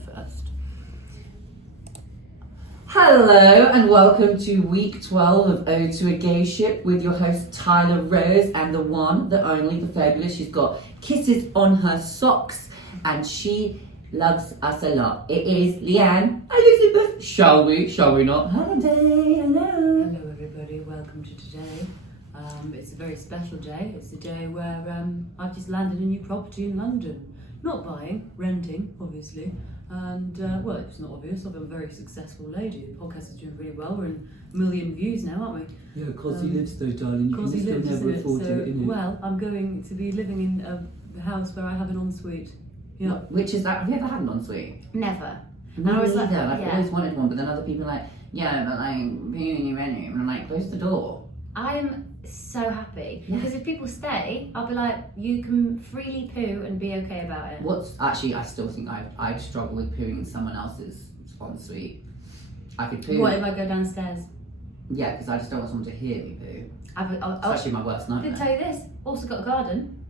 first. Hello and welcome to week 12 of Ode to a Gay Ship with your host Tyler Rose and the one, the only, the fabulous. She's got kisses on her socks and she loves us a lot. It is Leanne Elizabeth. Shall we not? Holiday, hello. Hello everybody, welcome to today. It's a very special day. It's a day where I've just landed a new property in London. Not buying, renting, obviously. And, well, it's not obvious. I'm a very successful lady. The podcast is doing really well. We're in 1 million views now, aren't we? Yeah, cosy lives though, darling. You can still never afford it, innit? Well, I'm going to be living in a house where I have an ensuite. Yeah. Which is that? Have you ever had an ensuite? Never. No, I was like, I've always wanted one, but then other people are like, yeah, but like, being in your menu, and I'm like, close the door. I'm so happy because if people stay, I'll be like, you can freely poo and be okay about it. I still think I'd struggle with pooing in someone else's ensuite. I could poo. What if I go downstairs? Yeah, because I just don't want someone to hear me poo. It's I'll actually my worst I nightmare. can tell you this. Also got a garden.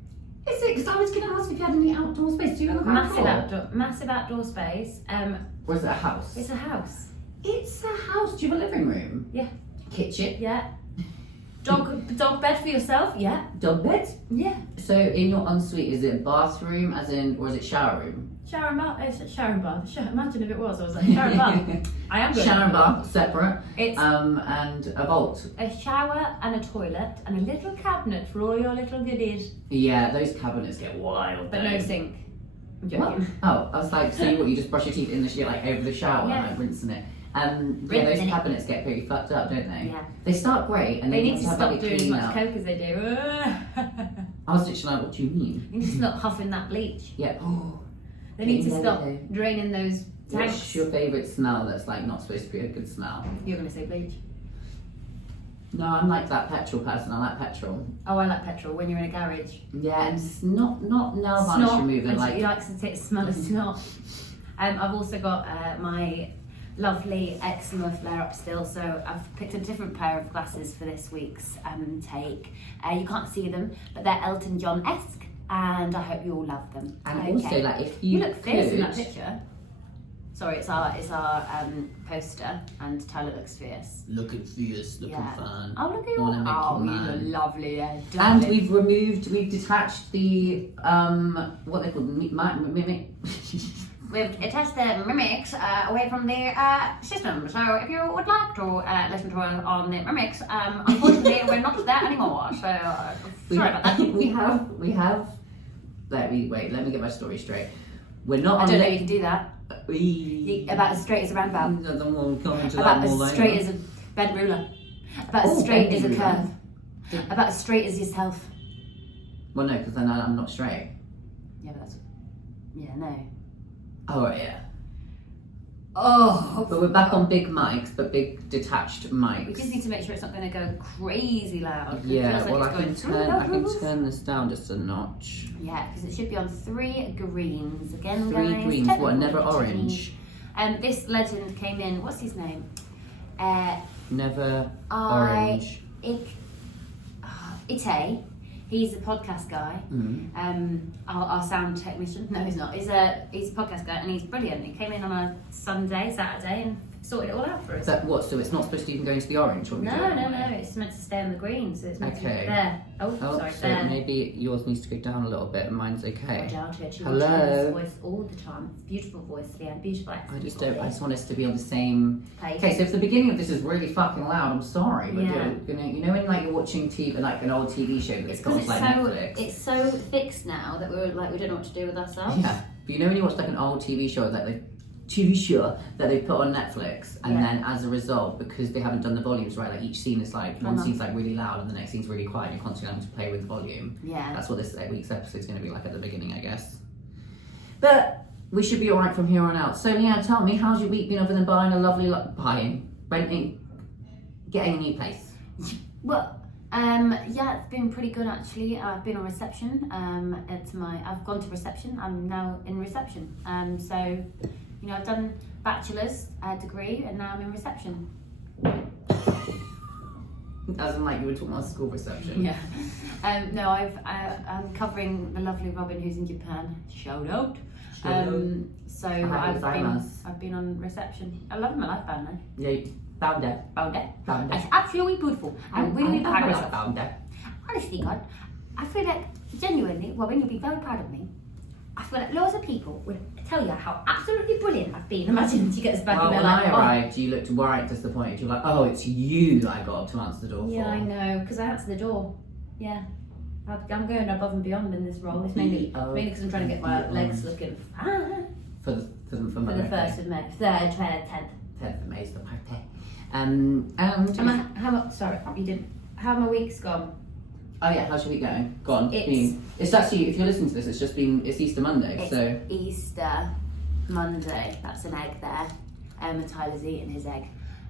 Is it? Because I was going to ask if you had any outdoor space. Do you have a Massive outdoor space. Or is it a house? It's a house. It's a house. Do you have a living room? Yeah. Kitchen? Yeah. Dog bed for yourself? Yeah. Dog bed? Yeah. So in your ensuite, is it bathroom, or is it shower room? Shower and bath. Shower and bath. Imagine if it was. I was like shower and bath. I am good. Shower and bath separate. It's and a vault. a shower and a toilet and a little cabinet for all your little goodies. Yeah, those cabinets get wild. But no sink. I'm What? joking. Oh, I was like, so you just brush your teeth in the shit like over the shower, Yeah. like rinsing it. Yeah, Rinsing those it. cabinets get pretty fucked up, don't they? Yeah. They start great, and They then need you to have stop like doing as clean much out. coke as they do. I was literally like, what do you mean? They need to stop huffing that bleach. Yeah. They need to Yeah, stop okay. draining those tanks. What's your favourite smell that's like not supposed to be a good smell? You're going to say bleach. No, I'm like that petrol person. I like petrol. Oh, I like petrol when you're in a garage. Yeah, and not nail varnish Snot. remover. And Like he likes to take the smell of snot. I've also got my lovely eczema flare up still, so I've picked a different pair of glasses for this week's take. You can't see them, but they're Elton John-esque, and I hope you all love them. and Okay. also like if You you look fierce in that could- picture. Sorry, it's our poster, and Tyler looks fierce. Looking fierce, looking Yeah. fun. Oh, look at you! Wanna make Oh, you you look mine. lovely there, And darling. we've detached the what they call mimic. We've attached the mimics away from the system, so if you would like to listen to us on the mimics, unfortunately we're not there anymore, so sorry about that. We have. Let me get my story straight. We're not I on don't know you can do that. We About as straight as a roundabout. About About as straight as a bent ruler. About as straight as a curve. About as straight as yourself. Well, no, because then I'm not straight. Yeah, but that's... Yeah, no. Oh yeah. Oh! But we're back on big mics, but big detached mics. We just need to make sure it's not going to go crazy loud. 'cause it Yeah, feels like well, it's I can going through the roof. turn this down just a notch. Yeah, because it should be on 3 greens. Again, 3 guys. greens, what? technical Never difficulties. orange. This legend came in. What's his name? Never orange. Ite. He's a podcast guy. Our sound technician. No, he's not. He's a podcast guy, and he's brilliant. He came in on a Saturday, and sorted it all out for us. Is that what? So it's not supposed to even go into the orange? Or No. It's meant to stay on the green, so it's meant to be Okay. there. Oh, sorry, so there. maybe yours needs to go down a little bit, and mine's okay. I doubt it. She Hello? watches his voice all the time. Beautiful voice, yeah, beautiful accent. I just want us to be on the same. Place. Okay, so if the beginning of this is really fucking loud, I'm sorry, but Yeah. you're gonna, you know, when like you're watching TV, like an old TV show that's It's got because like Netflix. it's so fixed now that we don't know what to do with ourselves. Yeah, but you know when you watch like an old TV show, like the TV show that they put on Netflix, and Yeah. then as a result, because they haven't done the volumes right, like each scene is like one Uh-huh. scene's like really loud and the next scene's really quiet. And you're constantly having to play with the volume. Yeah. That's what this week's episode's going to be like at the beginning, I guess. But we should be all right from here on out. So Leanne, tell me, how's your week been other than buying a lovely renting, getting a new place? Well, yeah, it's been pretty good actually. I've been on reception. I've gone to reception. I'm now in reception. So, you know, I've done bachelor's degree and now I'm in reception. As in, like, you were talking about school reception. Yeah. No, I'm covering the lovely Robin who's in Japan. Shout out. So I've been on reception. I love my life band now. Yeah, found it. It's absolutely beautiful. I'm really proud of myself. Found it. Honestly, God, I feel like genuinely, Robin, you'll be very proud of me. I feel like loads of people would tell you how absolutely brilliant I've been. Imagine when she gets back and they're like, when I arrived, you looked right disappointed. You're like, oh, it's you that I got up to answer the door for. Yeah, I know, because I answered the door. Yeah. I'm going above and beyond in this role. It's mainly because I'm trying to get my legs looking for the first of May, 3rd, 10th. 10th of May is the birthday. How my week's gone? Oh yeah, how's your week going? Go on. It's actually, if you're listening to this, it's Easter Monday. It's Easter Monday. That's an egg there. Tyler's eating his egg.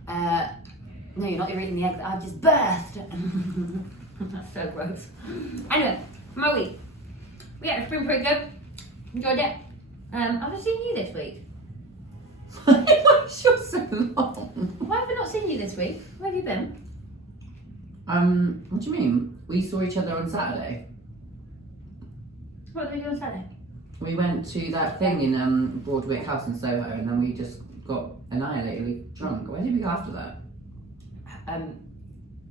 No, you're not. You're eating the egg that I've just birthed. That's so gross. Anyway, my week. Yeah, it's been pretty good. Enjoyed it. I've seen you this week. Why is yours so long? Why have I not seen you this week? Where have you been? What do you mean? We saw each other on Saturday. What did we do on Saturday? We went to that thing in Broadwick House in Soho, and then we just got annihilatedly drunk. Where did we go after that?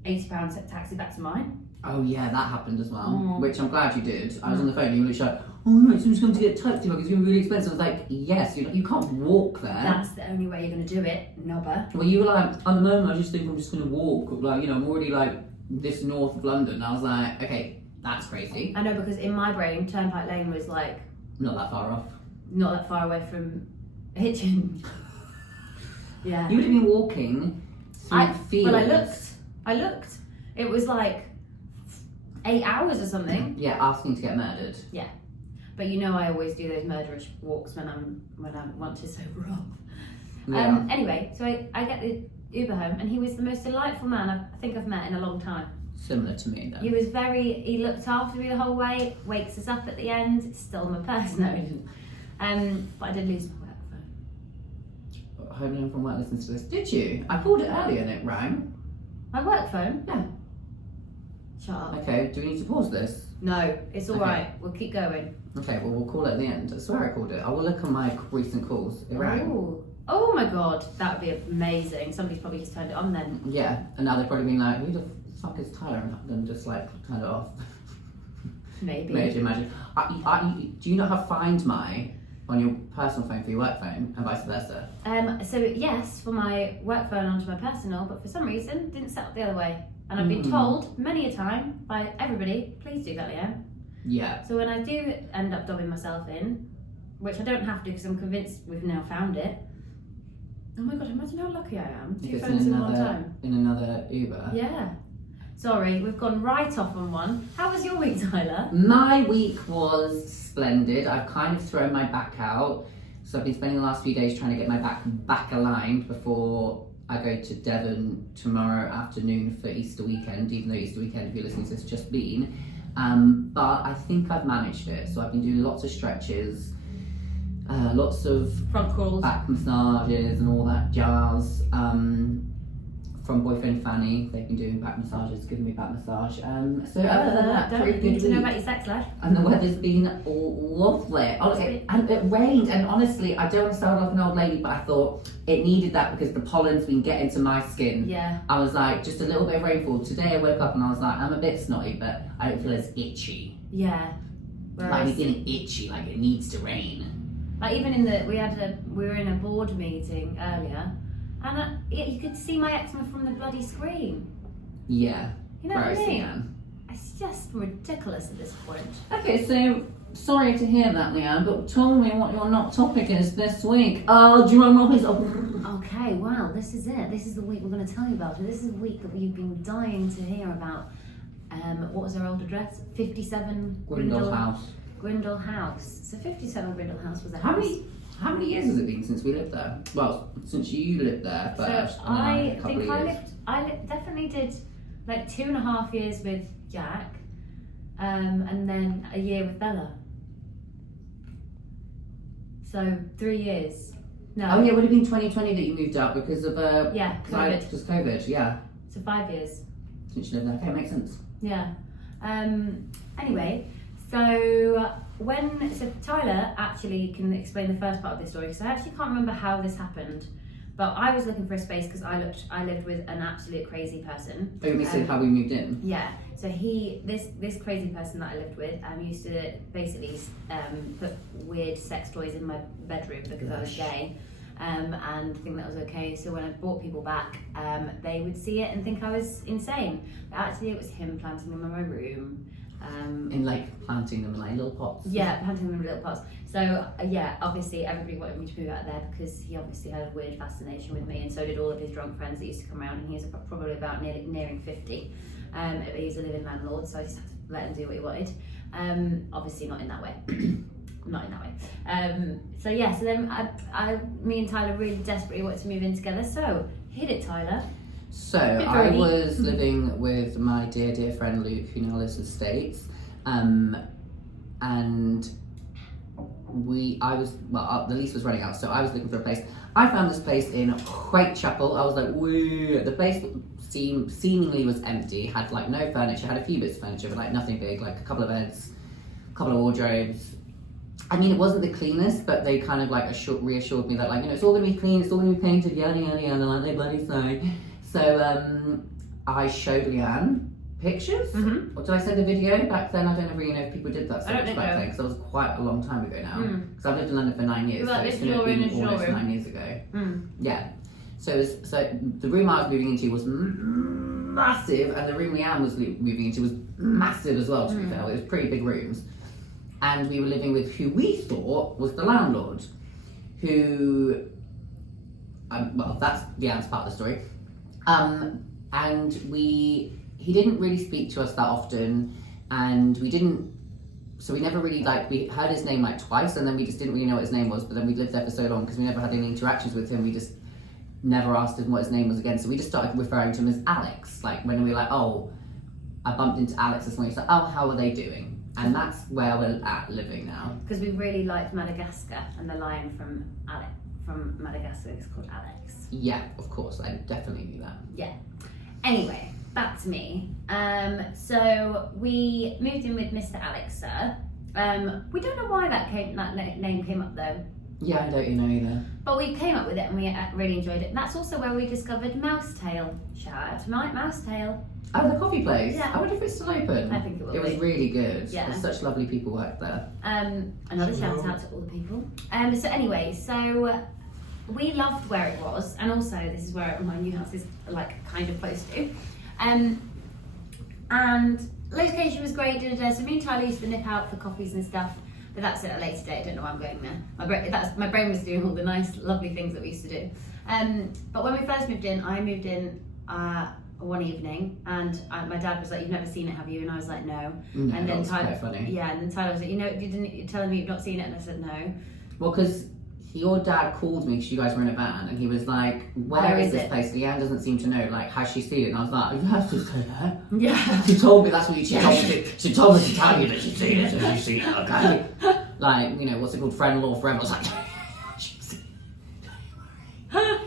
£80 taxi back to mine. Oh yeah, that happened as well. Which I'm glad you did. I was on the phone and you were like, oh no, someone's going to get taxi back, it's going to be really expensive. I was like, yes, you can't walk there. That's the only way you're going to do it, knobber. Well, you were like, at the moment I just think I'm just going to walk. Like, I'm already like this north of London. I was like, okay, that's crazy. I know, because in my brain, Turnpike Lane was like... Not that far off. Not that far away from Hitchin. Yeah. You would have been walking through fields. Well, I looked. It was like 8 hours or something. Yeah, asking to get murdered. Yeah. But I always do those murderous walks when I want to sober up. Yeah. Anyway, so I get the Uber home, and he was the most delightful man I think I've met in a long time. Similar to me then. He looked after me the whole way, wakes us up at the end, stole my purse, no he didn't. But I did lose my work phone. Home alone from work listens to this. Did you? I called it earlier and it rang. My work phone? Yeah. Shut up. Okay, do we need to pause this? No, it's alright, we'll keep going. Okay, well we'll call it at the end. I swear I called it. I will look at my recent calls. It rang. Ooh. Oh my god, that would be amazing. Somebody's probably just turned it on then. Yeah, and now they're probably being like, who the fuck is Tyler? And then just like turned it off. Maybe. Maybe imagine. Do you not have Find My on your personal phone for your work phone, and vice versa? So yes, for my work phone onto my personal, but for some reason didn't set up the other way. And I've been told many a time by everybody, please do that, Leanne. Yeah. So when I do end up dobbing myself in, which I don't have to because I'm convinced we've now found it. Oh my god, imagine how lucky I am. If 2 it's phones in one time. In another Uber. Yeah. Sorry, we've gone right off on one. How was your week, Tyler? My week was splendid. I've kind of thrown my back out. So I've been spending the last few days trying to get my back aligned before I go to Devon tomorrow afternoon for Easter weekend, even though Easter weekend, if you're listening to this, has just been. But I think I've managed it. So I've been doing lots of stretches, lots of front crawls, back massages and all that jazz. From boyfriend Fanny, they've been doing back massages, giving me back massage. So other than that, don't pretty need good to know week. about your sex life. And the weather's been lovely. And it rained, and honestly, I don't want to sound like an old lady, but I thought it needed that because the pollen's been getting to my skin. Yeah. I was like, just a little bit of rainfall. Today I woke up and I was like, I'm a bit snotty, but I don't feel as itchy. Yeah. Like me feeling itchy, like it needs to rain. Like even we were in a board meeting earlier, and you could see my eczema from the bloody screen. Yeah. You know what I Gross, mean? Leanne. It's just ridiculous at this point. Okay, so sorry to hear that, Leanne, but tell me what your not topic is this week. Oh, do you remember please? Okay, well, this is it. This is the week we're going to tell you about. And this is the week that we've been dying to hear about. What was our old address? 57 Grindle House. Grindle House. So 57 Grindle House was a How house. How many years has it been since we lived there? Well, since you lived there first. So and then I think I definitely did like 2.5 years with Jack, and then a year with Bella. So 3 years. No. Oh yeah, it would have been 2020 that you moved out because of Yeah, COVID. Because COVID, yeah. So 5 years. since you live there. Okay, makes sense. Yeah. Anyway, so Tyler actually can explain the first part of this story, because I actually can't remember how this happened. But I was looking for a space because I lived with an absolute crazy person. Oh, you said how we moved in? Yeah. So this crazy person that I lived with used to basically put weird sex toys in my bedroom because I was gay, and think that was okay. So when I brought people back, they would see it and think I was insane. But actually, it was him planting them in my room. In like planting them in like little pots. Yeah, planting them in little pots. So obviously everybody wanted me to move out there because he obviously had a weird fascination with me, and so did all of his drunk friends that used to come around. And he was probably about nearing 50. But he was a living landlord, so I just had to let him do what he wanted. Obviously not in that way. Not in that way. So then me and Tyler really desperately wanted to move in together. So hit it, Tyler. So I was living with my dear friend Luke, who now lives in the States, and the lease was running out, so I was looking for a place. I found this place in Whitechapel. I was like, woo! The place seemingly was empty, had like no furniture, had a few bits of furniture, but like nothing big, like a couple of beds, a couple of wardrobes. I mean, it wasn't the cleanest, but they kind of like reassured me that, like, it's all gonna be clean, it's all gonna be painted, yada yada yada, like they bloody say. So I showed Leanne pictures. Mm-hmm. Or did I send a video back then? I don't really know if people did that so I don't much back then, because that was quite a long time ago now. Because I've lived in London for 9 years, so it's going to be almost 9 years ago. Yeah. So the room I was moving into was massive, and the room Leanne was moving into was massive as well, to be fair. It was pretty big rooms. And we were living with who we thought was the landlord, who, that's Leanne's part of the story. And he didn't really speak to us that often, and we never really, we heard his name like twice, and then we just didn't really know what his name was. But then we lived there for so long, because we never had any interactions with him, we just never asked him what his name was again. So we just started referring to him as Alex. Like when we were like, oh, I bumped into Alex this morning, so oh, how are they doing? And that's where we're at living now. Because we really liked Madagascar, and the lion from Madagascar is called Alex. Yeah, of course, I definitely knew that. Yeah. Anyway, back to me. So we moved in with Mr. Alex, sir. We don't know why that name came up though. Yeah, I don't know either. But we came up with it and we really enjoyed it. And that's also where we discovered Mousetail. Shout out to Mousetail. Oh, the coffee place? Yeah. I wonder if it's still open. I think it will be. It was really good. Yeah. There's such lovely people work there. Another shout out to all the people. So anyway, we loved where it was, and also this is where my new house is kind of close to. And location was great. So me and Tyler used to nip out for coffees and stuff. But that's at a later date. I don't know why I'm going there. My brain was doing all the nice, lovely things that we used to do. But when we first moved in, I moved in one evening, and my dad was like, "You've never seen it, have you?" And I was like, "No." No, and then Tyler, quite funny. Yeah, and then Tyler was like, you're telling me you've not seen it?" And I said, "No." Well, because your dad called me because you guys were in a van, and he was like, where is this place? Leanne doesn't seem to know. Like, has she seen it? And I was like, you have to say that. Yeah. She told me that's what she told me. She told me to tell you that she's seen it. So she's seen it, okay? Like, what's it called? Friend law forever. I was like, she's seen it. Don't worry.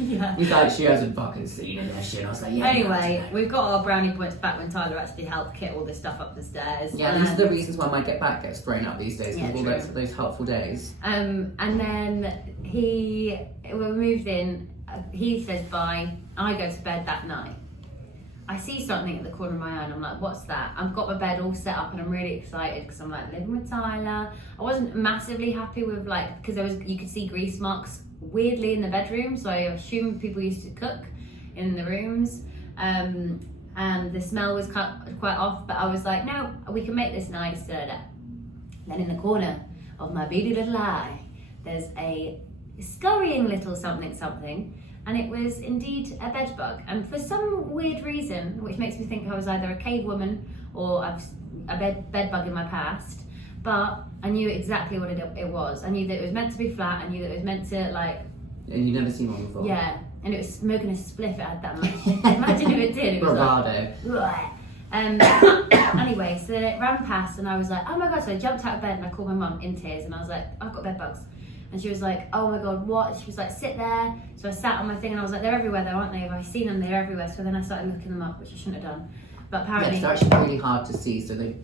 Yeah. He's like, she hasn't fucking seen it, has she? And I was like, yeah. Anyway, we've got our brownie points back when Tyler actually helped kit all this stuff up the stairs. Yeah, these are the reasons why my get back gets thrown up these days, Yeah, all those helpful days. And then we moved in, he says bye, I go to bed that night. I see something at the corner of my eye and I'm like, what's that? I've got my bed all set up and I'm really excited because I'm like living with Tyler. I wasn't massively happy with because you could see grease marks weirdly in the bedroom, so I assumed people used to cook in the rooms. And the smell was quite off, but I was like, no, we can make this nice. Then in the corner of my beady little eye, there's a scurrying little something. And it was indeed a bed bug. And for some weird reason, which makes me think I was either a cave woman or a bed bug in my past, but I knew exactly what it was. I knew that it was meant to be flat. I knew that it was meant to And you'd never seen one before? Yeah, and it was smoking a spliff. It had that much. Imagine if it did. It was bravado. Anyway, so then it ran past and I was like, oh my god, so I jumped out of bed and I called my mum in tears and I was like, I've got bed bugs. And she was like, oh my God, what? She was like, sit there. So I sat on my thing and I was like, they're everywhere though, aren't they? If I've seen them, they're everywhere. So then I started looking them up, which I shouldn't have done. But apparently... they're actually really hard to see, so they...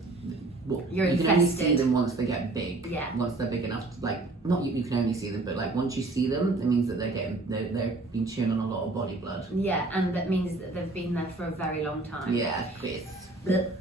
You're you can only infested. see them once they get big. Yeah. Once they're big enough, not you can only see them, but once you see them, it means that they're being chewing on a lot of body blood. Yeah, and that means that they've been there for a very long time. Yeah, Chris.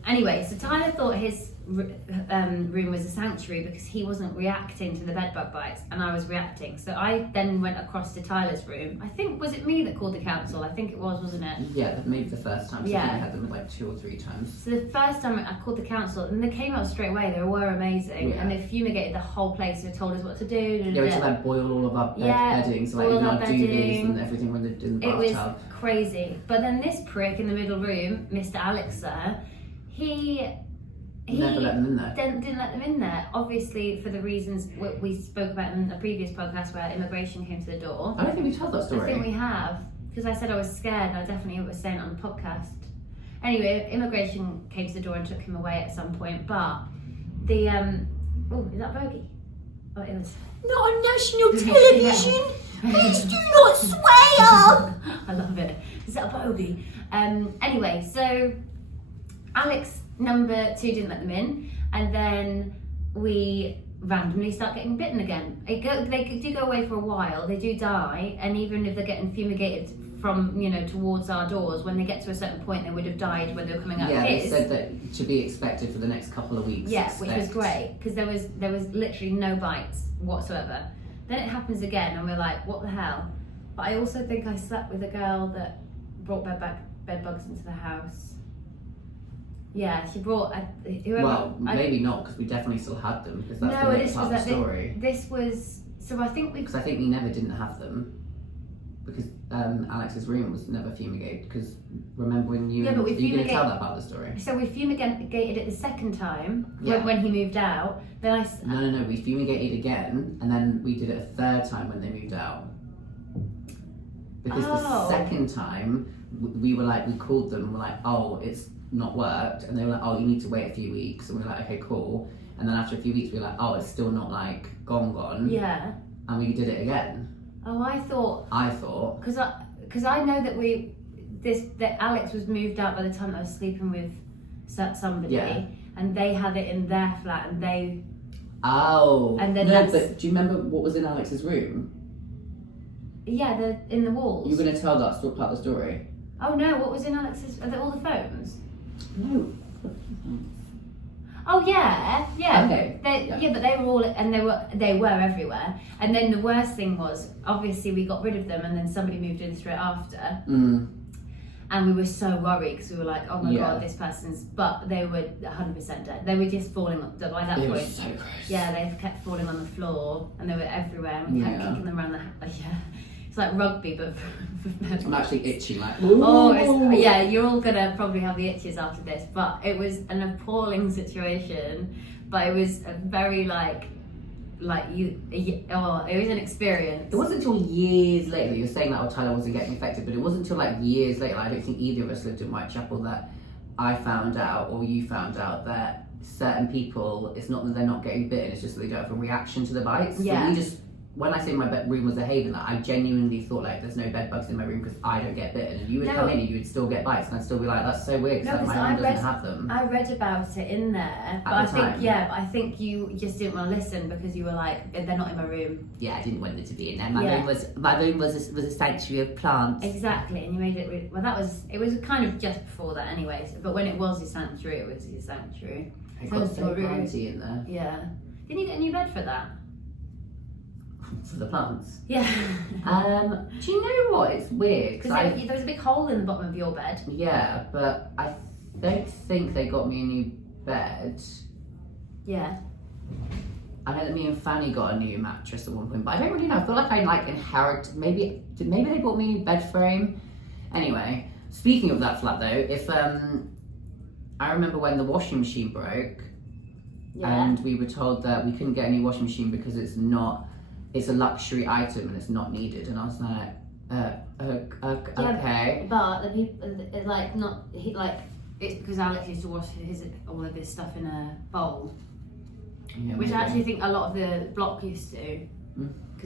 Anyway, so Tyler thought his room was a sanctuary because he wasn't reacting to the bedbug bites and I was reacting. So I then went across to Tyler's room. I think, was it me that called the council? I think it was, wasn't it? Yeah, maybe the first time. So Yeah. I think I had them 2 or 3 times. So the first time I called the council and they came out straight away. They were amazing. Yeah. And they fumigated the whole place. They told us what to do. Yeah, we had to boil all of our bedding, so boil even our our duvets bedding. and everything when they're in the It was bathtub. crazy. But then this prick in the middle room, Mr. Alex sir, he Never let them in there. didn't let them in there, obviously for the reasons we spoke about in a previous podcast where immigration came to the door. I don't think we told that story. I think we have, because I said I was scared and I definitely was saying it on the podcast. Anyway, immigration came to the door and took him away at some point, but the oh, is that bogey? Oh, it was Not on national television. Please do not swear. I love it. Is that a bogey? Anyway, so Alex number 2 didn't let them in, and then we randomly start getting bitten again. They do go away for a while. They do die, and even if they're getting fumigated from towards our doors, when they get to a certain point, they would have died when they were coming out. Yeah, of they his. said that to be expected for the next couple of weeks. Yeah, which was great because there was literally no bites whatsoever. Then it happens again, and we're like, what the hell? But I also think I slept with a girl that brought bed bugs into the house. Yeah, she brought whoever. Well, maybe not, because we definitely still had them, because that's the next part of the story. This was so I think Because I think we never didn't have them, because Alex's room was never fumigated. Because remember when you? Yeah, but we are you going to tell fumigate- that about the story? So we fumigated it the second time Yeah. when he moved out. Then No. We fumigated again, and then we did it a third time when they moved out. Because the second time we were we called them and we're like, oh, it's not worked, and they were like, oh, you need to wait a few weeks, and we were like, okay, cool. And then after a few weeks we were like, oh, it's still not gone. Yeah. And we did it again. Oh, I thought because I know that that Alex was moved out by the time I was sleeping with somebody, Yeah. and they had it in their flat, and they. Oh. And then no, but do you remember what was in Alex's room? Yeah, they're in the walls. You were going to tell that part of the story? Oh no, what was in Alex's? Are they all the phones? No. Oh yeah. Okay. Yeah, but they were all, and they were everywhere. And then the worst thing was, obviously, we got rid of them, and then somebody moved in straight after. And we were so worried because we were like, oh my God, this person's. But they were 100% dead. They were just falling by that point. It was so gross. Yeah, they kept falling on the floor, and they were everywhere, and we kept kicking them around the house. Yeah, it's like rugby, but for I'm actually itching yeah, you're all gonna probably have the itches after this. But it was an appalling situation. But it was a very it was an experience. It wasn't until years later, you were saying that Tyler wasn't getting infected, but it wasn't until years later, I don't think either of us lived in Whitechapel, that I found out, or you found out, that certain people, it's not that they're not getting bitten, it's just that they don't have a reaction to the bites. Yeah. So when I say my room was a haven, I genuinely thought there's no bed bugs in my room because I don't get bitten, and you would come in and you would still get bites, and I'd still be like, that's so weird because my room doesn't have them. I read about it in there, but I think you just didn't want to listen because you were like, they're not in my room. Yeah, I didn't want them to be in there. My room was a sanctuary of plants. Exactly, and you made it. It was kind of just before that, anyways. But when it was your sanctuary, it was your sanctuary. I got so planty in there. Yeah. Didn't you get a new bed for that? For the plants. Yeah. Do you know what? It's weird. Because there was a big hole in the bottom of your bed. Yeah, but I don't think they got me a new bed. Yeah. I know that me and Fanny got a new mattress at one point, but I don't really know. I feel like I inherited. Maybe they bought me a new bed frame. Anyway, speaking of that flat though, if I remember when the washing machine broke, and we were told that we couldn't get a new washing machine because it's a luxury item and it's not needed, and I was like, okay. But the people, it's because Alex used to wash all of his stuff in a bowl, Yeah, which maybe. I actually think a lot of the block used to.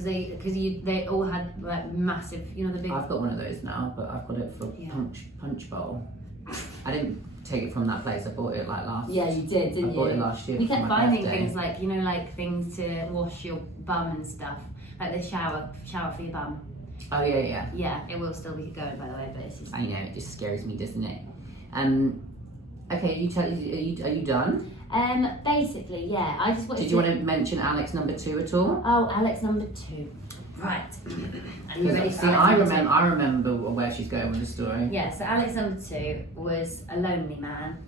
they all had like massive, you know, the big. I've got one of those now, but I've got it for punch bowl. I didn't take it from that place. I bought it like last. Yeah, you did, didn't you? I bought it last year. You for kept my finding birthday. things like, you know, like things to wash your bum and stuff, like the shower for your bum. Oh yeah. Yeah, it will still be going, by the way, but it's just. I know, it just scares me, doesn't it? Okay, are you done? Basically, yeah. I just wanted. Did you want to mention Alex number 2 at all? Oh, Alex number 2. Right. Are you ready for See, Alex number 2? I remember where she's going with the story. Yeah, so Alex number 2 was a lonely man.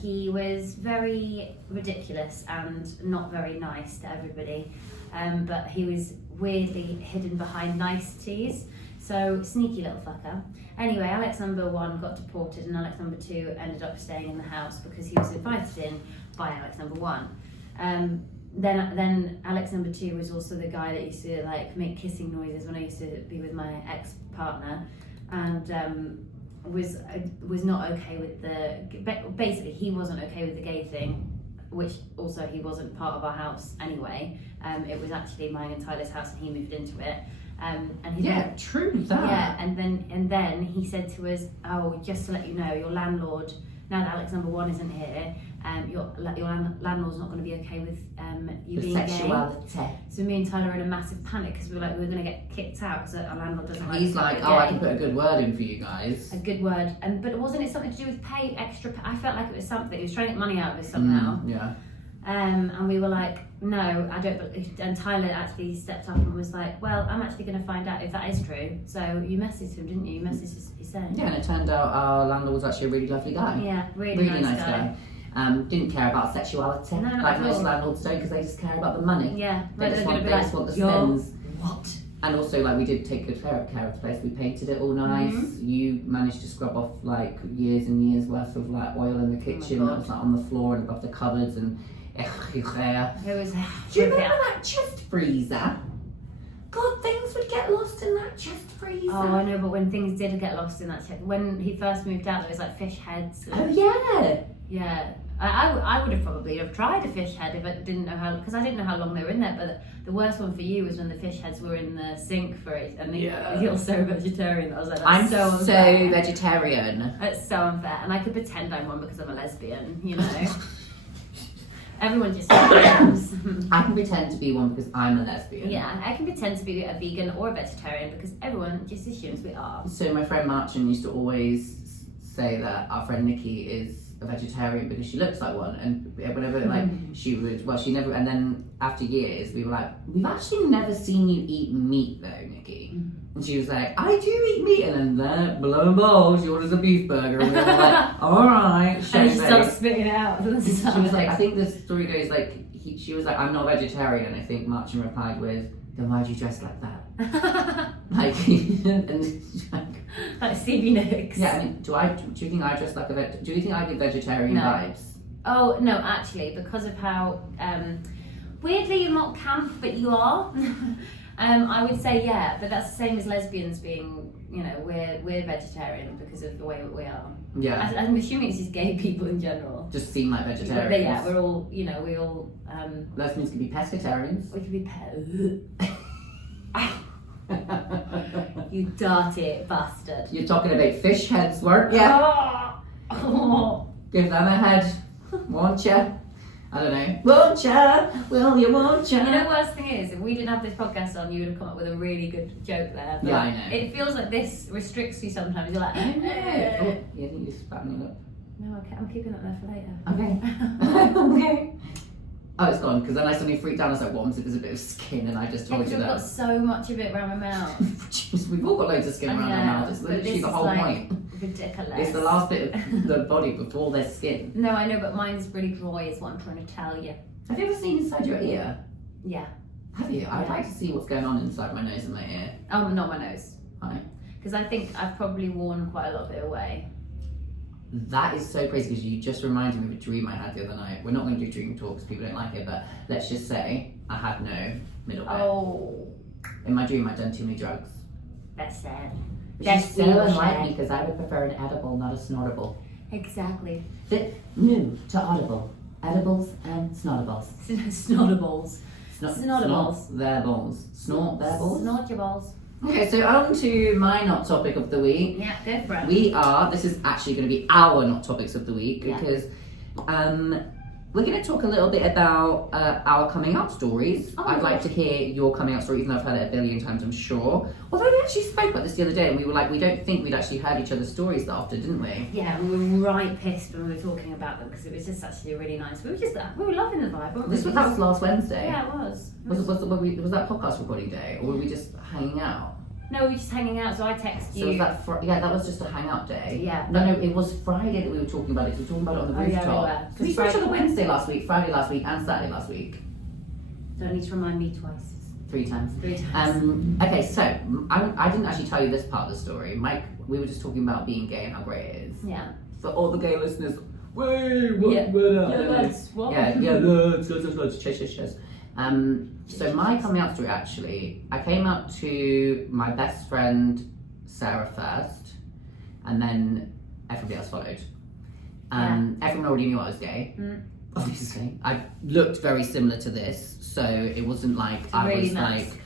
He was very ridiculous and not very nice to everybody, but he was weirdly hidden behind niceties. So, sneaky little fucker. Anyway, Alex number 1 got deported and Alex number 2 ended up staying in the house because he was invited in by Alex number 1. Then Alex number 2 was also the guy that used to like make kissing noises when I used to be with my ex-partner, and was not okay with basically he wasn't okay with the gay thing, which also he wasn't part of our house anyway. It was actually mine and Tyler's house and he moved into it. And he True that. Yeah, and then he said to us, "Oh, just to let you know, your landlord, now that Alex number 1 isn't here, your landlord's not going to be okay with you being sexuality. gay." So me and Tyler were in a massive panic because we were going to get kicked out because our landlord doesn't like. He's like, "Oh, I can put a good word in for you guys." A good word, but wasn't it something to do with extra? I felt like it was something. He was trying to get money out of us somehow. Yeah. And we were like, "No, I don't." And Tyler actually stepped up and was like, "Well, I'm actually going to find out if that is true." So you messaged him, didn't you? You messaged his saying. Yeah, and it turned out our landlord was actually a really lovely guy. Yeah, really nice guy. Didn't care about sexuality, No, not like at most all. landlords don't, because they just care about the money. Yeah, They just want the spends. What? And also, like, we did take good care of the place. We painted it all nice. You managed to scrub off like years and years worth of like oil in the kitchen that was like on the floor and above the cupboards and. It was. Do you remember that chest freezer? God, things would get lost in that chest freezer. Oh, I know, but when things did get lost in that check, when he first moved out, there was like fish heads. Oh yeah. Yeah, I would have probably tried a fish head if I didn't know how, because I didn't know how long they were in there. But the worst one for you was when the fish heads were in the sink for it, and you're so vegetarian. I was like, I'm so unfair. vegetarian. It's so unfair, and I could pretend I'm one because I'm a lesbian, you know. Everyone just assumes. I can pretend to be one because I'm a lesbian. Yeah, I can pretend to be a vegan or a vegetarian because everyone just assumes we are. So my friend Martin used to always say that our friend Nikki is a vegetarian because she looks like one, and whenever like she never, and then after years we were like, "We've actually never seen you eat meat though, Nikki." And she was like, "I do eat meat," and then blow and bowl, she orders a beef burger, and we were like, "Alright." And she starts spitting it out. She was like, I think the story goes like, she was like, "I'm not a vegetarian," and I think Martin replied with, "Then why do you dress like that?" Like, and like Stevie Nicks. yeah, I mean, do you think I dress like a do you think I give vegetarian vibes? Oh no, actually, because of how weirdly you're not camp, but you are. I would say yeah, but that's the same as lesbians being, you know, we're vegetarian because of the way we are. Yeah. I'm assuming it's just gay people in general. Just seem like vegetarians. But yeah, we're all, you know, we all. Lesbians can be pescatarians. We could be You dirty bastard. You're talking about fish heads, weren't you? Oh. Give them a head, won't you? I don't know. Won't ya? Will you, won't ya? You know, worst thing is, if we didn't have this podcast on, you would have come up with a really good joke there. But yeah, I know. It feels like this restricts you sometimes. You're like, I know. Oh, yeah, I think you spat me up. No, okay, I'm keeping that there for later. Okay. Okay. Oh, it's gone, because then I suddenly freaked out. I was like, what? There's a bit of skin, and I just told you I've that. got so much of it around my mouth. Jeez, we've all got loads of skin around our mouth. It's literally the whole point. Ridiculous. It's the last bit of the body before there's skin. No, I know, but mine's really dry, is what I'm trying to tell you. Have you ever seen inside your ear? Yeah. Have you? I'd like to see what's going on inside my nose and my ear. Oh, not my nose. Right. Because I think I've probably worn quite a lot of it away. That is so crazy because you just reminded me of a dream I had the other night. We're not going to do dream talk because people don't like it, but let's just say I had no middle bit. Oh. In my dream, I'd done too many drugs. That's sad. Which is so unlike me because I would prefer an edible, not a snortable. Exactly. New to audible. Edibles and snortables. Snotables. Snort the balls. Their balls. Snort their balls. Snort your balls. Okay, so on to my not topic of the week. Yeah, go for it. This is actually going to be our not topics of the week because we're going to talk a little bit about our coming out stories. I'd like to hear your coming out story, even though I've heard it a billion times, I'm sure. Although we actually spoke about this the other day and we were like, we don't think we'd actually heard each other's stories after, didn't we? Yeah, we were right pissed when we were talking about them because it was just actually really nice. We were loving the vibe, weren't we? That was last Wednesday. Yeah, it was. Was that podcast recording day, or were we just hanging out? No, we were just hanging out, so I texted you. So was that that was just a hangout day. Yeah. No, it was Friday that we were talking about it. We were talking about it on the rooftop. Yeah, we were. We saw each other Wednesday last week, Friday last week, and Saturday last week. Don't need to remind me twice. 3 times. 3 times. Okay, so I didn't actually tell you this part of the story. Mike, we were just talking about being gay and how great it is. Yeah. For all the gay listeners, Let's. Cheers. So my coming out story, actually, I came out to my best friend Sarah first, and then everybody else followed. Everyone already knew I was gay. Obviously, I looked very similar to this, so it wasn't like I was like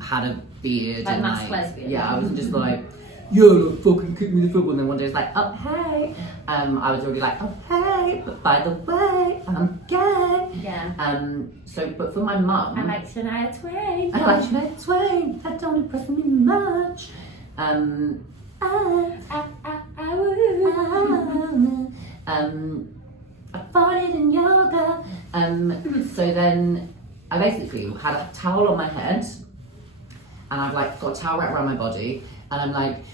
had a beard like and masked like lesbian. Yeah, I wasn't just like look, fucking kick me in the football. And then one day it's like, oh hey, I was already like, oh hey, but by the way, I'm gay. Yeah. But for my mum, I like Shania Twain. That don't impress me much. I farted in yoga. So then I basically had a towel on my head, and I've like got a towel wrapped around my body, and I'm like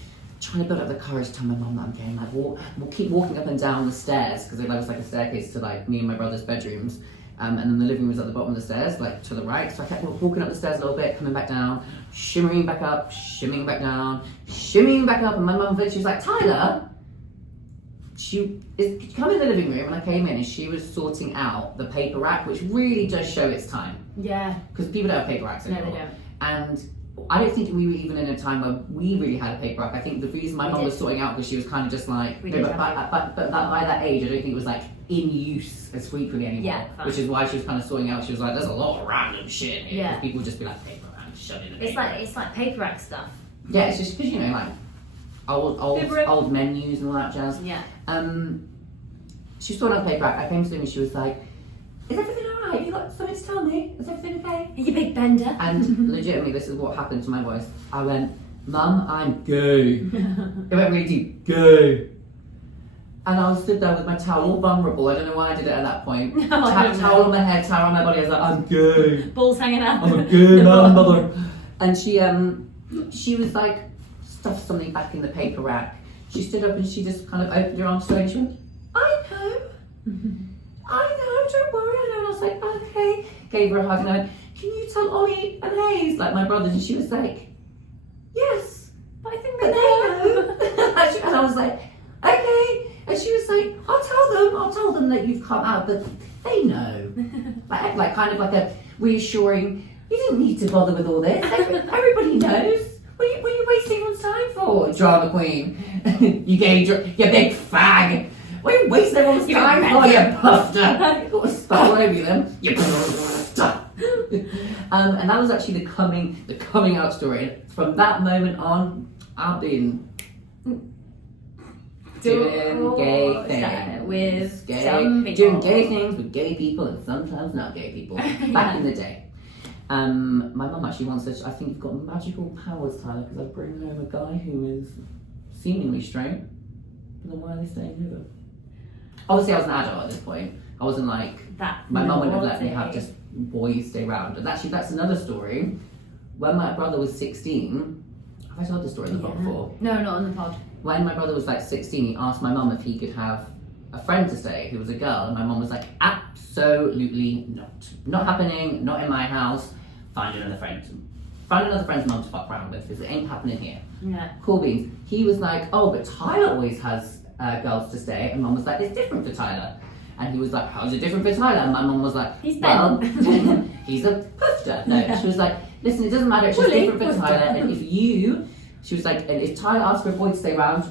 trying to build up the courage to tell my mum that I'm gay. And we'll keep walking up and down the stairs because there was like a staircase to like me and my brother's bedrooms. And then the living room was at the bottom of the stairs, like to the right. So I kept walking up the stairs a little bit, coming back down, shimmering back up, shimmying back down, shimmying back up. And my mum, she was like, Tyler, come in the living room. And I came in and she was sorting out the paper rack, which really does show its time. Yeah. Because people don't have paper racks anymore. No, they don't. And I don't think we were even in a time where we really had a paper rack. I think the reason my mum was sorting out because she was kind of just like, but by that age, I don't think it was like in use as frequently anymore. Yeah, which is why she was kind of sorting out. She was like, there's a lot of random shit in here. Yeah. Because people would just be like, paper rack, shove it in the It's like paper rack stuff. Yeah, it's just because, you know, like old menus and all that jazz. Yeah. She was sorting out the paper rack. I came to them and she was like, is everything alright? Have you got something to tell me? Is everything okay? You big bender. And legitimately, this is what happened to my voice. I went, Mum, I'm gay. It went really deep, gay. And I was stood there with my towel all vulnerable. I don't know why I did it at that point. Towel on my head, towel on my body. I was like, I'm gay. Balls hanging out. I'm a gay man, mother. And she was like, stuffed something back in the paper rack. She stood up and she just kind of opened her arms straight and she went, I know, don't worry, I know. And I was like, okay. Gave her a hug and I went, can you tell Ollie and Hayes, like my brothers? And she was like, yes, but I think they know. And I was like, okay. And she was like, I'll tell them that you've come out, but they know. like kind of like a reassuring, you didn't need to bother with all this. Everybody knows. What are you wasting everyone's time for, drama queen? You big fag. What are you wasting everyone's time for, you pufter? You've got a spot all over them, you pufter. And that was actually the coming out story. And from that moment on, I've been doing gay things doing gay things with gay people and sometimes not gay people. Back in the day. My mum actually once said, I think you've got magical powers, Tyler, because I bring home a guy who is seemingly straight, but then why are they staying together? Obviously I was an adult at this point. I wasn't like that. My mum wouldn't have let me have just boys stay around. And actually that's another story. When my brother was 16, have I told this story in the pod before? No, not on the pod. When my brother was like 16, he asked my mum if he could have a friend to stay who was a girl, and my mum was like, absolutely not. Not happening, not in my house. Find another friend. Find another friend's mum to fuck around with, because it ain't happening here. Yeah. Cool beans. He was like, oh, but Tyler always has girls to stay, and mum was like, it's different for Tyler. And he was like, how's it different for Tyler? And my mum was like, he's he's a pufter. No, she was like, listen, it doesn't matter, it's just different for Tyler. And she was like, and if Tyler asked for a boy to stay around,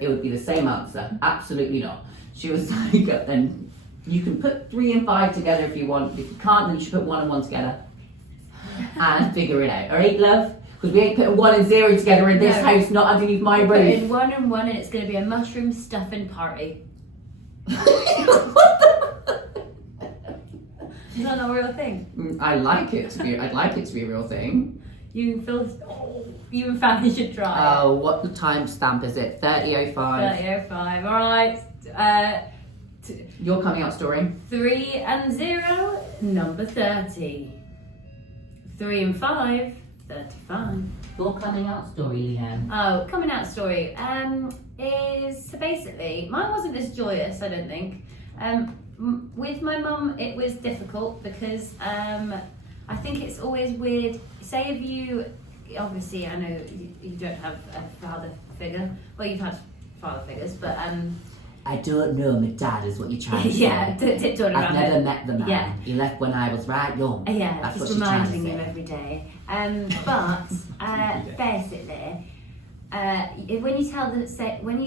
it would be the same answer. Absolutely not. She was like, and you can put 3 and 5 together if you want. If you can't, then you should put 1 and 1 together. and figure it out. All right, love? Because we ain't putting 1 and 0 together in this house, not underneath my Put roof. in 1 and 1 and it's going to be a mushroom stuffing party. Is that not a real thing? I'd like it to be a real thing. You and family should try Oh, what the timestamp is it? 30:05. 30:05. All right. Your coming out story. 3 and 0, number 30. 3 and 5, 35. Your coming out story, Leanne. Oh, coming out story is so basically mine wasn't as joyous, I don't think. With my mum, it was difficult because I think it's always weird. Say if you, obviously, I know you don't have a father figure. Well, you've had father figures, but I don't know, my dad is what you're trying to say. yeah, tiptoeing I've around never it. met the man. Yeah. He left when I was right young. Yeah, That's just what she's trying to reminding you say. every day. But basically, when you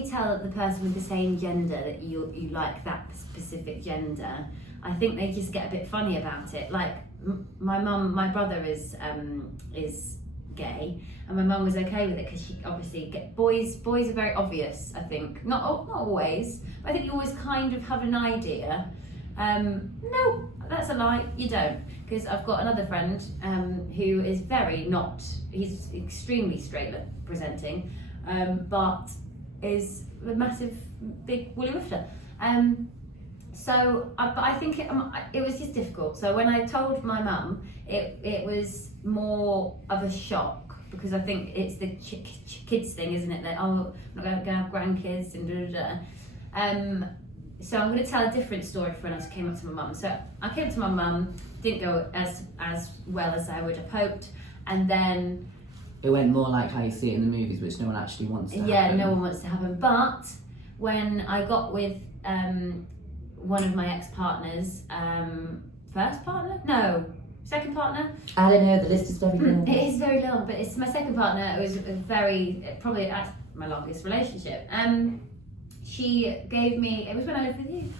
tell the person with the same gender that you like that specific gender, I think they just get a bit funny about it. Like my brother is gay, and my mum was okay with it because she obviously boys are very obvious. I think not always, but I think you always kind of have an idea. No, that's a lie. You don't, because I've got another friend who is he's extremely straight presenting, but is a massive big woolly rifter. But I think it was just difficult. So when I told my mum, it was more of a shock because I think it's the kids thing, isn't it? That I'm not going to have grandkids and da da da. So I'm going to tell a different story for when I came up to my mum. So I came to my mum, didn't go as well as I would have hoped, and then it went more like how you see it in the movies, which no one actually wants to happen. Yeah, no one wants to happen. But when I got with one of my ex-partners, second partner. I don't know, the list is very long. It is very long, but it's my second partner. It was probably my longest relationship. She gave me, it was when I lived with you.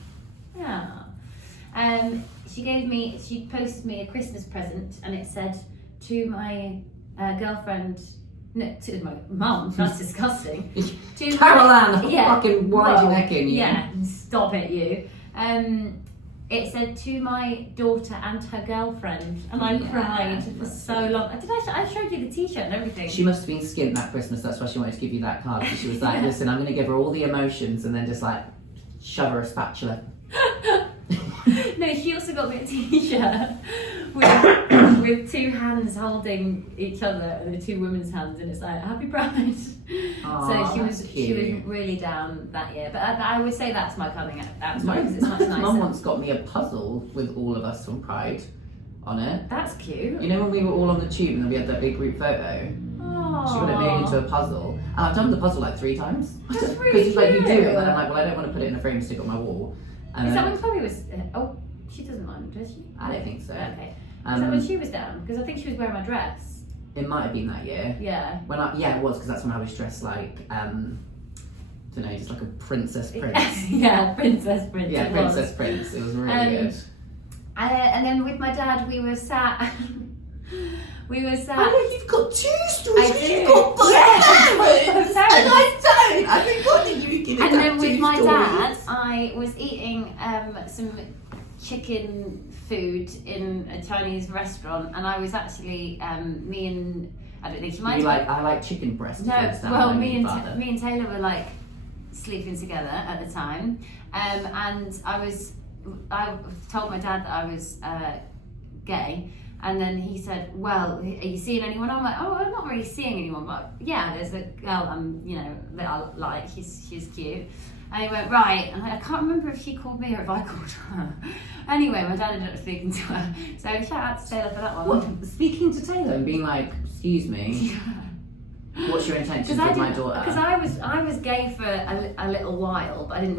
Yeah. She posted me a Christmas present and it said to my girlfriend, no, to my mum, that's disgusting. Caroline, yeah, fucking wind your neck in, you. Yeah, stop it, you. It said to my daughter and her girlfriend, and I cried for so long. I showed you the t-shirt and everything. She must have been skint that Christmas, that's why she wanted to give you that card. Because she was like, listen, I'm going to give her all the emotions and then just like shove her a spatula. No, she also got me a t-shirt with two hands holding each other, and the two women's hands, and it's like Happy Pride. Aww, so she was really down that year. But I would say that's my coming out story because it's much nicer. Mum once got me a puzzle with all of us from Pride on it. That's cute. You know when we were all on the tube and we had that big group photo? Aww. She got it made into a puzzle. And I've done the puzzle like 3 times. That's really Because she's like, you do it, cute. and then I'm like, well, I don't want to put it in a frame and stick it on my wall. And Is then, that when Chloe was? Oh, she doesn't mind, does she? I don't think so. Okay. Is that when Um, she was down? Because I think she was wearing my dress. it might have been that year. Yeah. Yeah, it was, because that's when I was dressed like, don't know, just like a princess prince. Yeah, princess prince. Yeah, it princess was. prince. It was really good. And then with my dad, we were sat. Oh, you've got 2 stories. I do. You've got both parents, and I don't. I forgot that you could And have then 2 with my stories. dad, I was eating some chicken food in a Chinese restaurant, and I was actually I don't think you might. I like chicken breast. No, instead of well, salmon, me father. and Taylor were like sleeping together at the time, and I told my dad that I was gay. And then he said, well, are you seeing anyone? I'm like, oh, I'm not really seeing anyone, but yeah, there's a girl that I like, she's cute. And he went, right, and I can't remember if she called me or if I called her. Anyway, my dad ended up speaking to her. So shout out to Taylor for that one. What? Speaking to Taylor and being like, excuse me, what's your intentions with my daughter? Because I was gay for a little while, but I didn't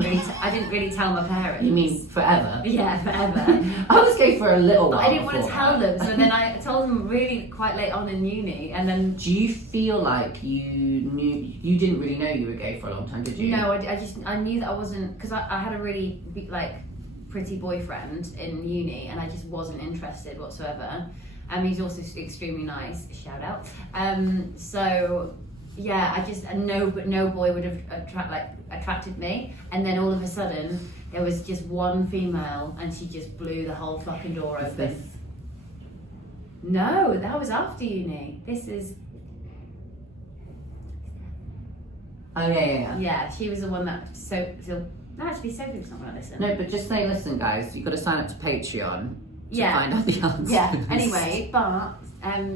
really tell my parents. You mean forever? Yeah, forever. I was gay for a little while. But I didn't want to before tell that. them, so then I told them really quite late on in uni, and then. Do you feel like you didn't really know you were gay for a long time, did you? No, I knew that I wasn't, because I had a really pretty boyfriend in uni, and I just wasn't interested whatsoever. He's also extremely nice. Shout out. So yeah, I just no boy would have attracted me. And then all of a sudden, there was just one female, and she just blew the whole fucking door open. No, that was after uni. This is. Oh yeah. Yeah, she was the one that no, actually Sophie was not going to listen. No, but just say, listen, guys, you've got to sign up to Patreon to find out the answers. Yeah. Anyway, but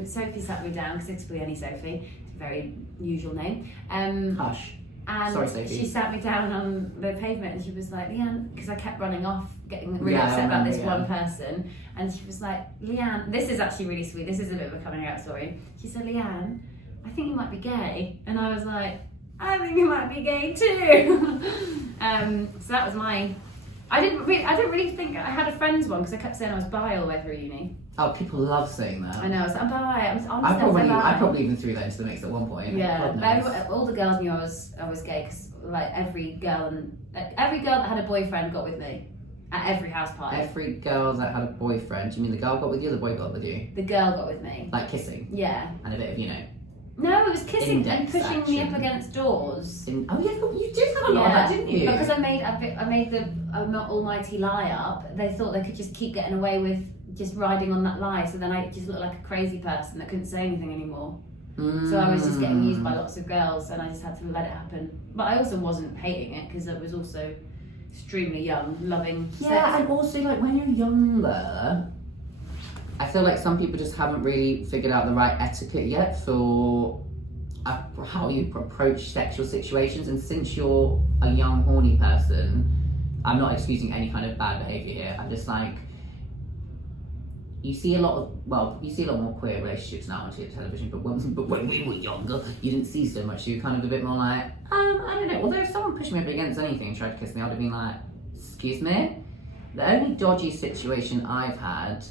Sophie sat me down, because it's Brienne Sophie. It's a very usual name. Hush. And Sorry, Sophie. she sat me down on the pavement, and she was like, Leanne, because I kept running off, getting really upset about this one person, and she was like, Leanne, this is actually really sweet. This is a bit of a coming out story. She said, Leanne, I think you might be gay, and I was like, I think you might be gay too. So that was my. I didn't really think I had a friends one, because I kept saying I was bi all the way through uni. Oh, people love saying that. I know. I was like, I'm bi. I probably even threw that into the mix at one point. Yeah. All the girls knew I was gay, because like every girl that had a boyfriend got with me at every house party. Every girl that had a boyfriend. You mean the girl got with you, or the boy got with you? The girl got with me. Like kissing. Yeah. And a bit of No, it was kissing Index and pushing me up action. against doors. Oh yeah, you did have a lot of that, didn't you? Because I made the almighty lie up. They thought they could just keep getting away with just riding on that lie. So then I just looked like a crazy person that couldn't say anything anymore. So I was just getting used by lots of girls, and I just had to let it happen. But I also wasn't hating it, because I was also extremely young, loving sex. Yeah, and also like when you're younger, I feel like some people just haven't really figured out the right etiquette yet for how you approach sexual situations. And since you're a young, horny person, I'm not excusing any kind of bad behaviour here. I'm just like, you see a lot more queer relationships now on television, but when we were younger, you didn't see so much. You were kind of a bit more like, I don't know. Although if someone pushed me up against anything and tried to kiss me, I'd have been like, excuse me? The only dodgy situation I've had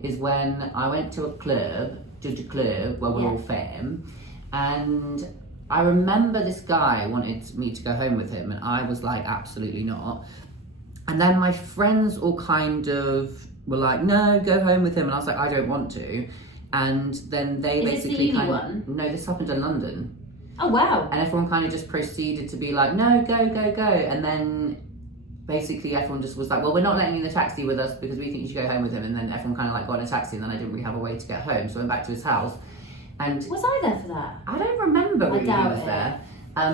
is when I went to a club where we're all fam, and I remember this guy wanted me to go home with him, and I was like, absolutely not. And then my friends all kind of were like, no, go home with him, and I was like, I don't want to. And then they basically no, this happened in London. Oh wow. And everyone kind of just proceeded to be like, no, go. And then basically everyone just was like, well, we're not letting you in the taxi with us because we think you should go home with him. And then everyone kind of like got in a taxi, and then I didn't really have a way to get home, so I went back to his house. And was I there for that? I don't remember really who was it. there. I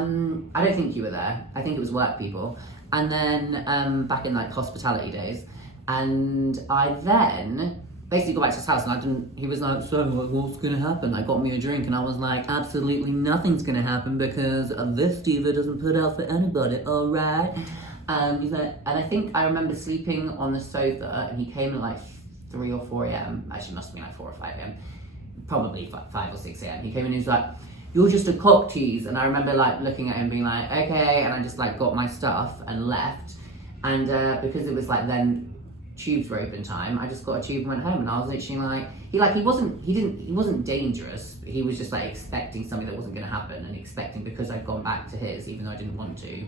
don't think you were there. I think it was work people. And then back in like hospitality days, and I then basically got back to his house, and he was like, so what's gonna happen? I got me a drink, and I was like, absolutely nothing's gonna happen, because this diva doesn't put out for anybody, alright? He's like, and I think I remember sleeping on the sofa, and he came at like 3 or 4 a.m. Actually, it must have been like 4 or 5 a.m. Probably 5 or 6 a.m. He came in and he was like, you're just a cock tease. And I remember like looking at him being like, okay, and I just like got my stuff and left. And because it was like then tubes were open time, I just got a tube and went home, and I was literally like, he wasn't dangerous. He was just like expecting something that wasn't gonna happen, and expecting, because I'd gone back to his, even though I didn't want to,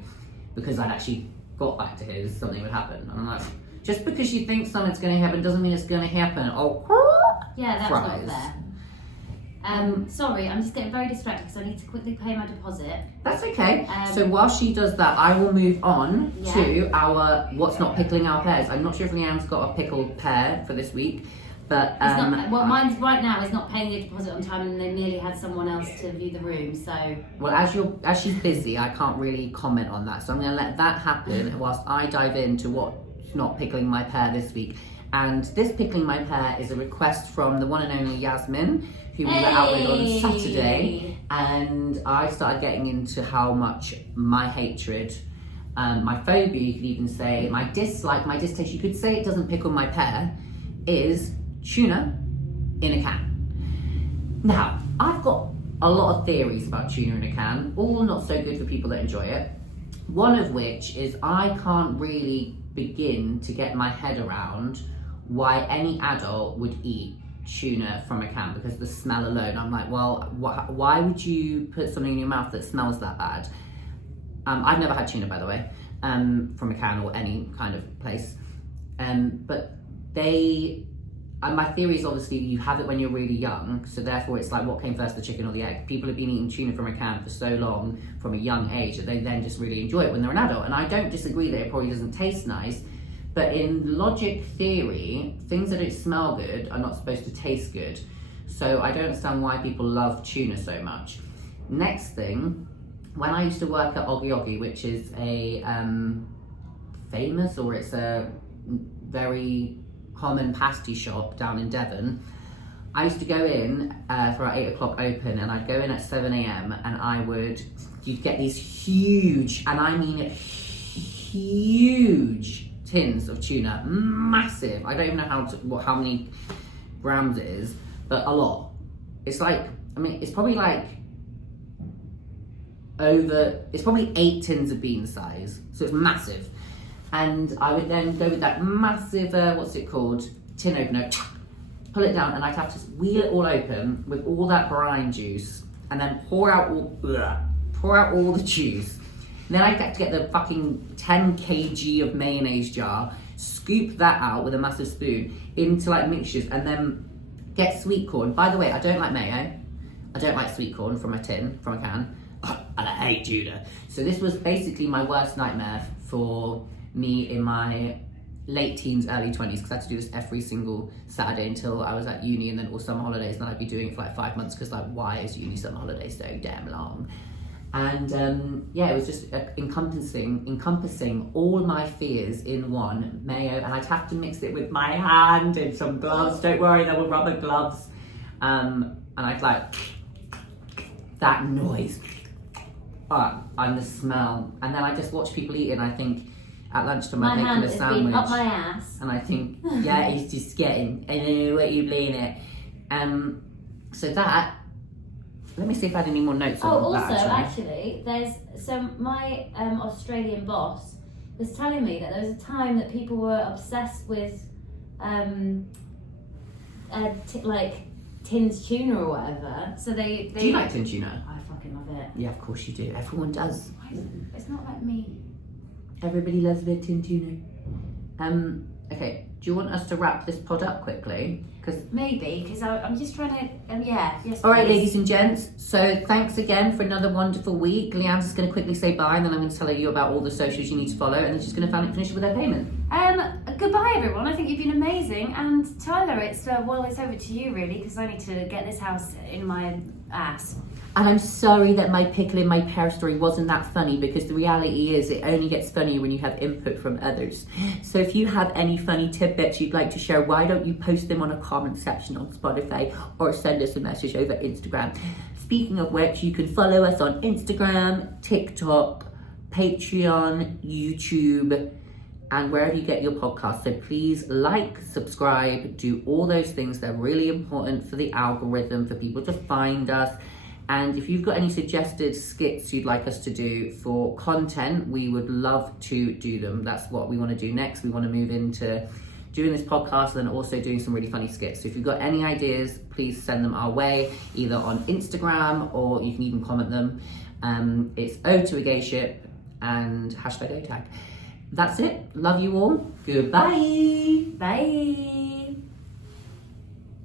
because I'd actually got back to his, something would happen. And I'm like, just because you think something's gonna happen doesn't mean it's gonna happen. Oh, yeah, that's fries. not fair. Sorry, I'm just getting very distracted because I need to quickly pay my deposit. That's okay. So while she does that, I will move on to our what's not pickling our pears. I'm not sure if Leanne's got a pickled pear for this week, but mine's right now is not paying the deposit on time, and they nearly had someone else to view the room. So well, as she's busy, I can't really comment on that. So I'm going to let that happen whilst I dive into what's not pickling my pear this week. And this pickling my pear is a request from the one and only Yasmin, who we were out with on Saturday, and I started getting into how much my hatred, my phobia, you could even say, my dislike, my distaste, you could say it doesn't pickle my pear, is tuna in a can. Now, I've got a lot of theories about tuna in a can, all not so good for people that enjoy it. One of which is I can't really begin to get my head around why any adult would eat tuna from a can, because the smell alone, I'm like, well, why would you put something in your mouth that smells that bad? I've never had tuna, by the way, from a can or any kind of place, but they and my theory is obviously you have it when you're really young, so therefore it's like what came first, the chicken or the egg? People have been eating tuna from a can for so long from a young age that they then just really enjoy it when they're an adult. And I don't disagree that it probably doesn't taste nice, but in logic theory, things that don't smell good are not supposed to taste good. So I don't understand why people love tuna so much. Next thing, when I used to work at Oggy Oggy, which is a famous, or it's a very common pasty shop down in Devon, I used to go in for our 8 o'clock open, and I'd go in at 7 a.m. and you'd get these huge, and I mean huge tins of tuna, massive. I don't even know how many grams it is, but a lot. It's like, I mean, it's probably like it's probably 8 tins of bean size, so it's massive. And I would then go with that massive, what's it called, tin opener, pull it down, and I'd have to wheel it all open with all that brine juice, and then pour out all the juice. And then I'd have to get the fucking 10 kg of mayonnaise jar, scoop that out with a massive spoon into like mixtures, and then get sweet corn. By the way, I don't like mayo. I don't like sweet corn from a can. And I hate tuna. So this was basically my worst nightmare for me in my late teens, early 20s, because I had to do this every single Saturday until I was at uni, and then all summer holidays, and then I'd be doing it for like 5 months, because like, why is uni summer holidays so damn long? And yeah, it was just encompassing all my fears in one, mayo, and I'd have to mix it with my hand in some gloves. Don't worry, there were rubber gloves. And I'd like that noise, and the smell, and then I just watch people eat it, and I think at lunchtime I'm making a sandwich, been up my ass, and I think, yeah, it's just getting, I know what you playing it. So that. Let me see if I had any more notes on that. Also, actually, my Australian boss was telling me that there was a time that people were obsessed with like tinned tuna or whatever. So they Do you like tinned tuna? I fucking love it. Yeah, of course you do. Everyone does. It's not like me. Everybody loves their tinned tuna. Okay, do you want us to wrap this pod up quickly? Maybe, because I'm just trying to, yes. All right, please. ladies and gents. So thanks again for another wonderful week. Leanne's just going to quickly say bye, and then I'm going to tell you about all the socials you need to follow, and then she's going to finish with her payment. Goodbye, everyone. I think you've been amazing. And Tyler, it's over to you, really, because I need to get this house in my ass. And I'm sorry that my pickling my pear story wasn't that funny, because the reality is it only gets funnier when you have input from others. So if you have any funny tidbits you'd like to share, why don't you post them on a comment section on Spotify, or send us a message over Instagram. Speaking of which, you can follow us on Instagram, TikTok, Patreon, YouTube, and wherever you get your podcasts. So please like, subscribe, do all those things. They're really important for the algorithm, for people to find us. And if you've got any suggested skits you'd like us to do for content, we would love to do them. That's what we want to do next. We want to move into doing this podcast and also doing some really funny skits. So if you've got any ideas, please send them our way, either on Instagram, or you can even comment them. It's Ode to a Gay Ship and #OTAG. That's it. Love you all. Goodbye. Bye.